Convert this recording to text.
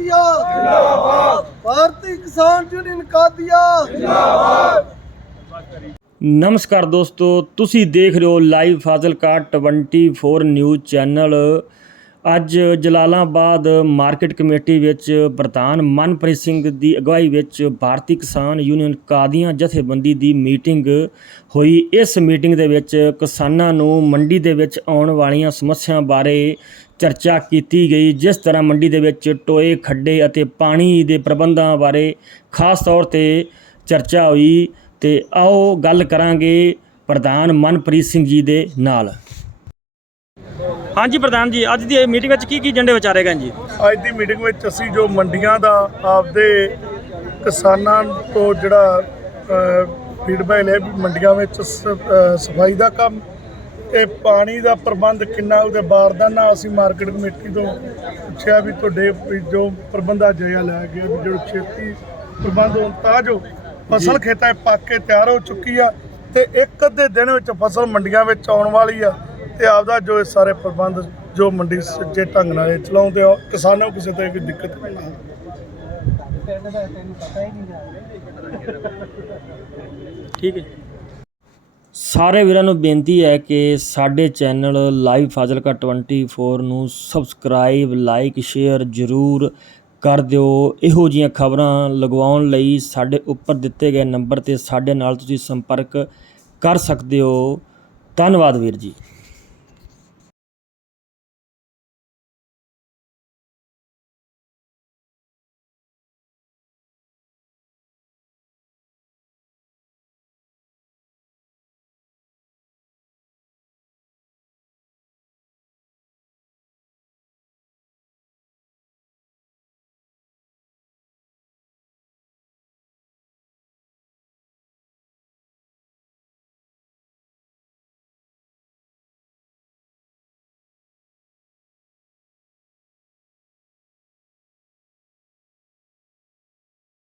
ਕਾਦੀਆ? ਜਿੰਦਾਬਾਦ। ਭਾਰਤੀ ਕਿਸਾਨ ਯੂਨੀਅਨ ਕਾਦੀਆ? ਨਮਸਕਾਰ ਦੋਸਤੋ, ਤੁਸੀਂ ਦੇਖ ਰਹੇ ਹੋ ਲਾਈਵ ਫਾਜ਼ਿਲਕਾ 24 ਨਿਊਜ਼ ਚੈਨਲ। ਅੱਜ ਜਲਾਲਾਬਾਦ ਮਾਰਕੀਟ ਕਮੇਟੀ ਵਿੱਚ ਪ੍ਰਧਾਨ ਮਨਪ੍ਰੀਤ ਸਿੰਘ ਦੀ ਅਗਵਾਈ ਵਿੱਚ ਭਾਰਤੀ ਕਿਸਾਨ ਯੂਨੀਅਨ ਕਾਦੀਆਂ ਜਥੇਬੰਦੀ ਦੀ ਮੀਟਿੰਗ ਹੋਈ। ਇਸ ਮੀਟਿੰਗ ਦੇ ਵਿੱਚ ਕਿਸਾਨਾਂ ਨੂੰ ਮੰਡੀ ਦੇ ਵਿੱਚ ਆਉਣ ਵਾਲੀਆਂ ਸਮੱਸਿਆਵਾਂ ਬਾਰੇ ਚਰਚਾ ਕੀਤੀ ਗਈ, ਜਿਸ ਤਰ੍ਹਾਂ ਮੰਡੀ ਦੇ ਵਿੱਚ ਟੋਏ, ਖੱਡੇ ਅਤੇ ਪਾਣੀ ਦੇ ਪ੍ਰਬੰਧਾਂ ਬਾਰੇ ਖਾਸ ਤੌਰ ਤੇ ਚਰਚਾ ਹੋਈ। ਤੇ ਆਓ ਗੱਲ ਕਰਾਂਗੇ ਪ੍ਰਧਾਨ ਮਨਪ੍ਰੀਤ ਸਿੰਘ ਜੀ ਦੇ ਨਾਲ। ਹਾਂਜੀ ਪ੍ਰਧਾਨ ਜੀ ਅੱਜ ਦੀ ਮੀਟਿੰਗ ਵਿੱਚ ਕੀ ਕੀ ਏਜੰਡੇ ਵਿਚਾਰੇ ਗਏ ਜੀ? ਅੱਜ ਦੀ ਮੀਟਿੰਗ ਵਿੱਚ ਅਸੀਂ ਜੋ ਮੰਡੀਆਂ ਦਾ ਆਪਦੇ ਕਿਸਾਨਾਂ ਤੋਂ ਜਿਹੜਾ ਫੀਡਬੈਕ ਲਿਆ ਵੀ ਮੰਡੀਆਂ ਵਿੱਚ ਸਫ਼ਾਈ ਦਾ ਕੰਮ ਤੇ ਪਾਣੀ ਦਾ ਪ੍ਰਬੰਧ ਕਿੰਨਾ ਉਹਦੇ ਬਾਰਦਾਨਾ ਅਸੀਂ ਮਾਰਕੀਟ ਕਮੇਟੀ ਤੋਂ ਪੁੱਛਿਆ ਵੀ ਤੁਹਾਡੇ ਜੋ ਪ੍ਰਬੰਧਾ ਜਾਇਜ਼ਾ ਲਿਆ ਗਿਆ ਵੀ ਜੋ ਛੇਤੀ ਪ੍ਰਬੰਧ ਹੋਣ ਤਾਂ ਜੋ ਫਸਲ ਖੇਤਾਂ 'ਚ ਪੱਕ ਕੇ ਤਿਆਰ ਹੋ ਚੁੱਕੀ ਆ ਤੇ ਇੱਕ ਅੱਧੇ ਦਿਨ ਵਿੱਚ ਫਸਲ ਮੰਡੀਆਂ ਵਿੱਚ ਆਉਣ ਵਾਲੀ ਆ। ਤੇ ਆਪਦਾ ਜੋ ਸਾਰੇ ਪ੍ਰਬੰਧ ਜੋ ਮੰਡੀ ਸੱਚੇ ਢੰਗ ਨਾਲ ਇਹ ਚਲਾਉਂਦੇ ਆ ਕਿਸਾਨਾਂ ਨੂੰ ਕਿਸੇ ਤਰ੍ਹਾਂ ਦੀ ਦਿੱਕਤ ਨਹੀਂ ਆਉਂਦੀ। ਠੀਕ ਹੈ ਸਾਰੇ ਵੀਰਾਂ ਨੂੰ ਬੇਨਤੀ ਹੈ ਕਿ ਸਾਡੇ ਚੈਨਲ ਲਾਈਵ ਫਾਜ਼ਿਲਕਾ 24 ਨੂੰ ਸਬਸਕ੍ਰਾਈਬ, ਲਾਈਕ, ਸ਼ੇਅਰ ਜ਼ਰੂਰ ਕਰ ਦਿਓ। ਇਹੋ ਜੀਆਂ ਖਬਰਾਂ ਲਗਵਾਉਣ ਲਈ ਸਾਡੇ ਉੱਪਰ ਦਿੱਤੇ ਗਏ ਨੰਬਰ ਤੇ ਸਾਡੇ ਨਾਲ ਤੁਸੀਂ ਸੰਪਰਕ ਕਰ ਸਕਦੇ ਹੋ। ਧੰਨਵਾਦ ਵੀਰ ਜੀ।